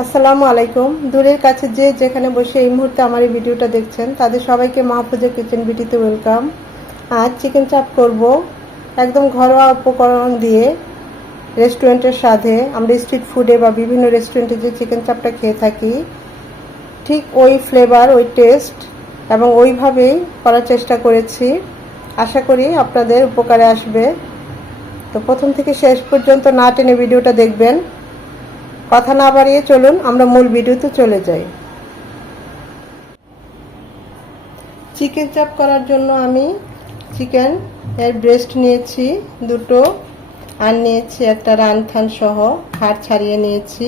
আসসালামু আলাইকুম। দূরের কাছে যে যেখানে বসে এই মুহূর্তে আমার এই ভিডিওটা দেখছেন, তাদের সবাইকে মাহফুজের কিচেন বিটিতে ওয়েলকাম। আজ চিকেন চাপ করব। একদম ঘরোয়া উপকরণ দিয়ে রেস্টুরেন্টের স্বাদে। আমরা স্ট্রিট ফুডে বা বিভিন্ন রেস্টুরেন্টে যে চিকেন চাপটা খেয়ে থাকি, ঠিক ওই ফ্লেভার ওই টেস্ট এবং ওইভাবেই করার চেষ্টা করেছি। আশা করি আপনাদের উপকারে আসবে। তো প্রথম থেকে শেষ পর্যন্ত না টেনে ভিডিওটা দেখবেন। কথা না বাড়িয়ে চলুন, আমরা মূল ভিডিওতে চলে যাই। চিকেন চাপ করার জন্য আমি চিকেন এর ব্রেস্ট নিয়েছি, দুটো আর নিয়েছি একটা রানথান সহ, হাড় ছাড়িয়ে নিয়েছি।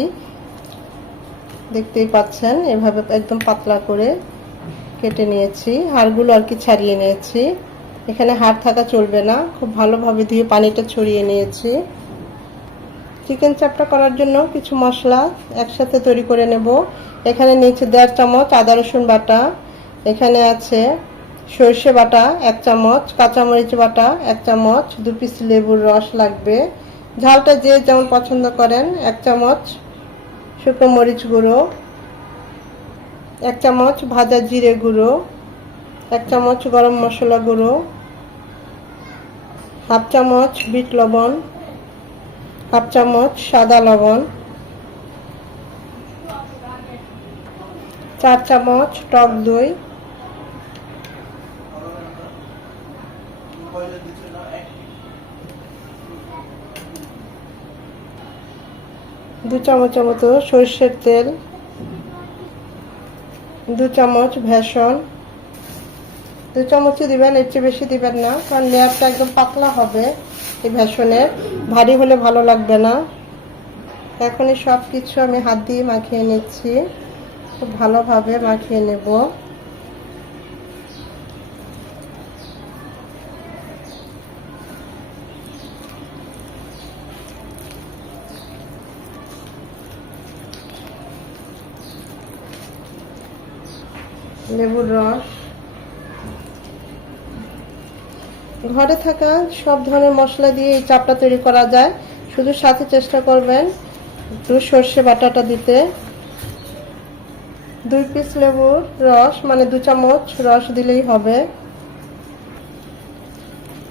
দেখতেই পাচ্ছেন, এভাবে একদম পাতলা করে কেটে নিয়েছি। হাড়গুলো আর কি ছাড়িয়ে নিয়েছি। এখানে হাড় থাকা চলবে না, খুব ভালোভাবে ধুয়ে পানিটা ছড়িয়ে নিয়েছি। চিকেন চাপটা করার জন্য কিছু মশলা একসাথে তৈরি করে নেব। এখানে নিয়েছি দেড় চামচ আদা রসুন বাটা। এখানে আছে সর্ষে বাটা এক চামচ, কাঁচামরিচ বাটা এক চামচ, দু পিস লেবুর রস লাগবে। ঝালটা যে যেমন পছন্দ করেন, এক চামচ শুকনো মরিচ গুঁড়ো, এক চামচ ভাজা জিরে গুঁড়ো, এক চামচ গরম মশলা গুঁড়ো, হাফ চামচ বিট লবণ হাফ চামচ, সাদা লবণ, চার চামচ টক দই, দু চামচ মতো সর্ষের তেল, দু চামচ ভেষন দু চামচই দিবেন, এর চেয়ে বেশি দিবেন না, কারণ লেয়ারটা একদম পাতলা হবে। এই ভেষনের ভারী হলে ভালো লাগবে না। এখনই সব কিছু আমি হাত দিয়ে মাখিয়ে নিচ্ছি। খুব ভালোভাবে মাখিয়ে নেব। লেবুর রস। ঘরে থাকা সব ধরনের মশলা দিয়ে এই চাপটা তৈরি করা যায়। শুধু সাথে চেষ্টা করবেন একটু সর্ষে বাটাটা দিতে। দুই পিস লেবুর রস মানে দু চামচ রস দিলেই হবে।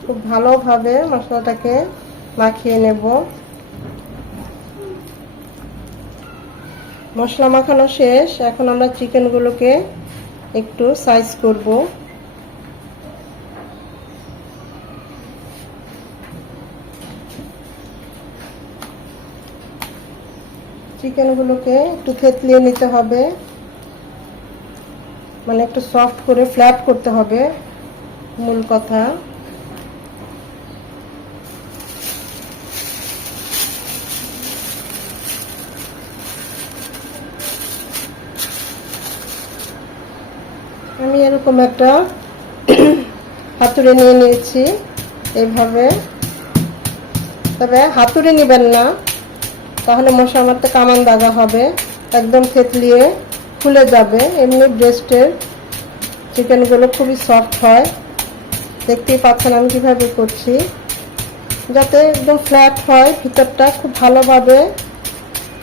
খুব ভালোভাবে মশলাটাকে মাখিয়ে নেব। মশলা মাখানো শেষ। এখন আমরা চিকেনগুলোকে একটু সাইজ করব। চিকেনগুলোকে একটু থেতলিয়ে নিতে হবে। মানে একটু সফট করে ফ্ল্যাট করতে হবে, মূল কথা। আমি এরকম একটা হাতুড়ে নিয়ে নিয়েছি এইভাবে তবে হাতুড়ে নেবেন না। তাহলে মশা মারতে কামান দাগা হবে, একদম থেতলিয়ে খুলে যাবে। এমনি ব্রেস্টের চিকেনগুলো খুবই সফট হয়। দেখতেই পাচ্ছেন আমি কীভাবে করছি। যাতে একদম ফ্ল্যাট হয়, ভিতরটা খুব ভালোভাবে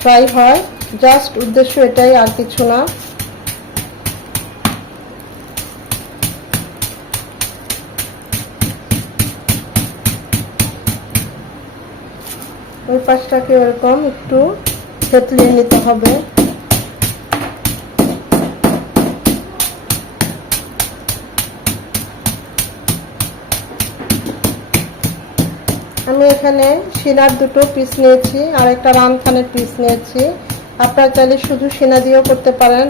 ফ্রাই হয়। জাস্ট উদ্দেশ্য এটাই, আর কিছু না। পাশটাকে ওরকম একটু থেতলিয়ে নিতে হবে। আমি এখানে সিনার দুটো পিস নিয়েছি, আর একটা রামথানের পিস নিয়েছি। আপনারা চাইলে শুধু সিনা দিয়েও করতে পারেন,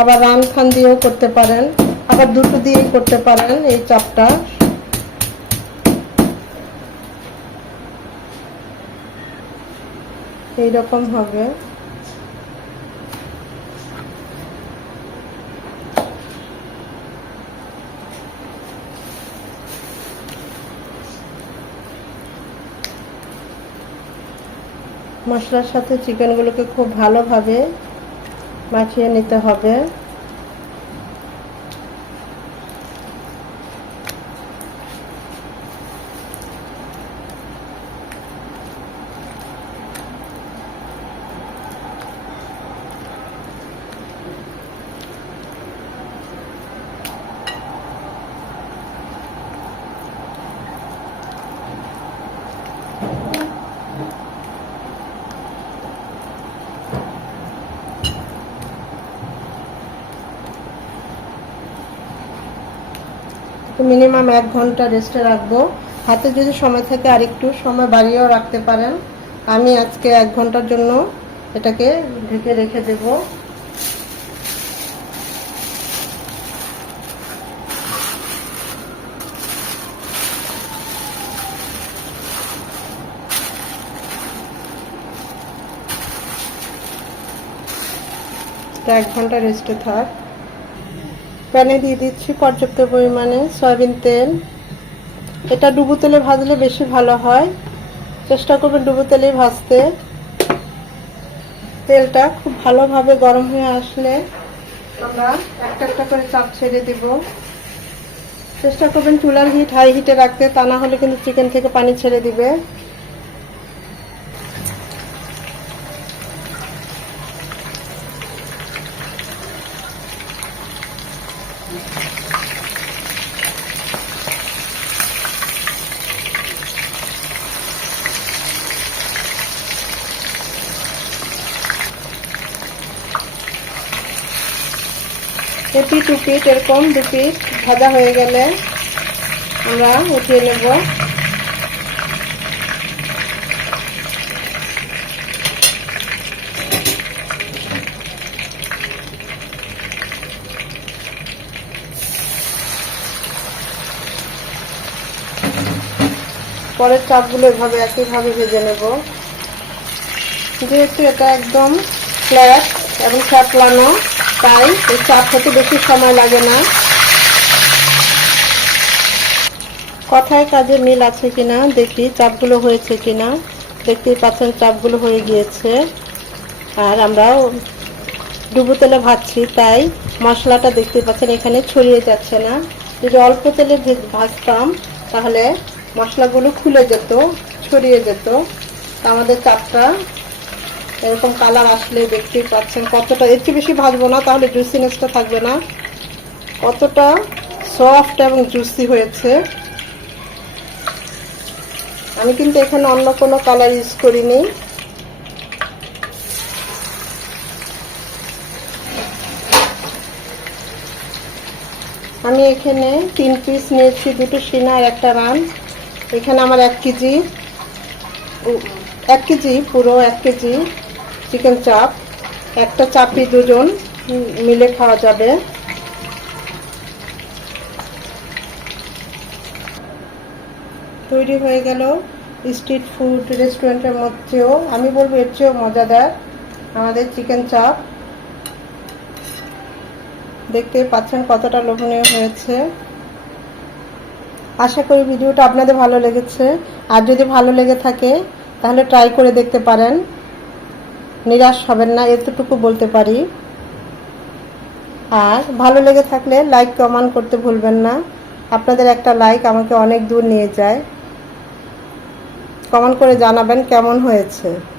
আবার রামথান দিয়েও করতে পারেন, আবার দুটো দিয়েই করতে পারেন এই চাপটা। এইরকম হবে। মশলার সাথে চিকেনগুলোকে খুব ভালোভাবে মাখিয়ে নিতে হবে। তো মিনিমাম এক ঘণ্টা রেস্টে রাখব। হাতে যদি সময় থাকে আর একটু সময় বাড়িয়েও রাখতে পারেন। আমি আজকে এক ঘণ্টার জন্য এটাকে ঢেকে রেখে দেব। এক ঘণ্টা রেস্টে থাক। প্যানে দিয়ে দিচ্ছি পর্যাপ্ত পরিমাণে সয়াবিন তেল। এটা ডুবো তেলে ভাজলে বেশি ভালো হয়। চেষ্টা করবেন ডুবো তেলেই ভাজতে। তেলটা খুব ভালোভাবে গরম হয়ে আসলে আমরা একটা একটা করে চাপ ছেড়ে দিব। চেষ্টা করবেন চুলার হিট হাই হিটে রাখতে, তা না হলে কিন্তু চিকেন থেকে পানি ছেড়ে দিবে। এটি টু পিট এরকম দু পিট ভাজা হয়ে গেলে আমরা উঠিয়ে নেব। পরের চাপগুলো এভাবে একইভাবে ভেজে নেব। যেহেতু এটা একদম ফ্ল্যাট এবং চাপলানো, তাই এই চাপ হতে বেশি সময় লাগে না। কথায় কাজে মিল আছে কিনা, দেখি চাপগুলো হয়েছে কিনা। দেখতেই পাচ্ছেন চাপগুলো হয়ে গিয়েছে। আর আমরা ডুবো তেলে ভাজছি, তাই মশলাটা দেখতে পাচ্ছেন এখানে ছড়িয়ে যাচ্ছে না। যদি অল্প তেলে ভেজ- ভাজতাম, তাহলে মশলাগুলো খুলে যেত, ছড়িয়ে যেত। আমাদের চাপটা এরকম কালার আসলে দেখতেই পাচ্ছেন কতটা। চেয়ে বেশি ভাজবো না, তাহলে জুসিনেসটা থাকবে না। কতটা সফট এবং জুসি হয়েছে। আমি কিন্তু এখানে অন্য কোনো কালার ইউজ করিনি। আমি এখানে তিন পিস নিয়েছি, দুটো সিনা আর একটা রান। এখানে আমার এক কেজি এক কেজি পুরো, এক কেজি চিকেন চাপ। একটা চাপই দুজন মিলে খাওয়া যাবে। তৈরি হয়ে গেল স্ট্রিট ফুড রেস্টুরেন্টের মধ্যেও। আমি বলব এর চেয়েও মজাদার আমাদের চিকেন চাপ। দেখতে পাচ্ছেন কতটা লোভনীয় হয়েছে। আশা করি ভিডিওটা আপনাদের ভালো লেগেছে। আর যদি ভালো লেগে থাকে, তাহলে ট্রাই করে দেখতে পারেন। নিরাশ হবেন না, এতটুকু বলতে পারি। আর ভালো লেগে থাকলে লাইক কমেন্ট করতে ভুলবেন না। আপনাদের একটা লাইক আমাকে অনেক দূর নিয়ে যায়। কমেন্ট করে জানাবেন কেমন হয়েছে।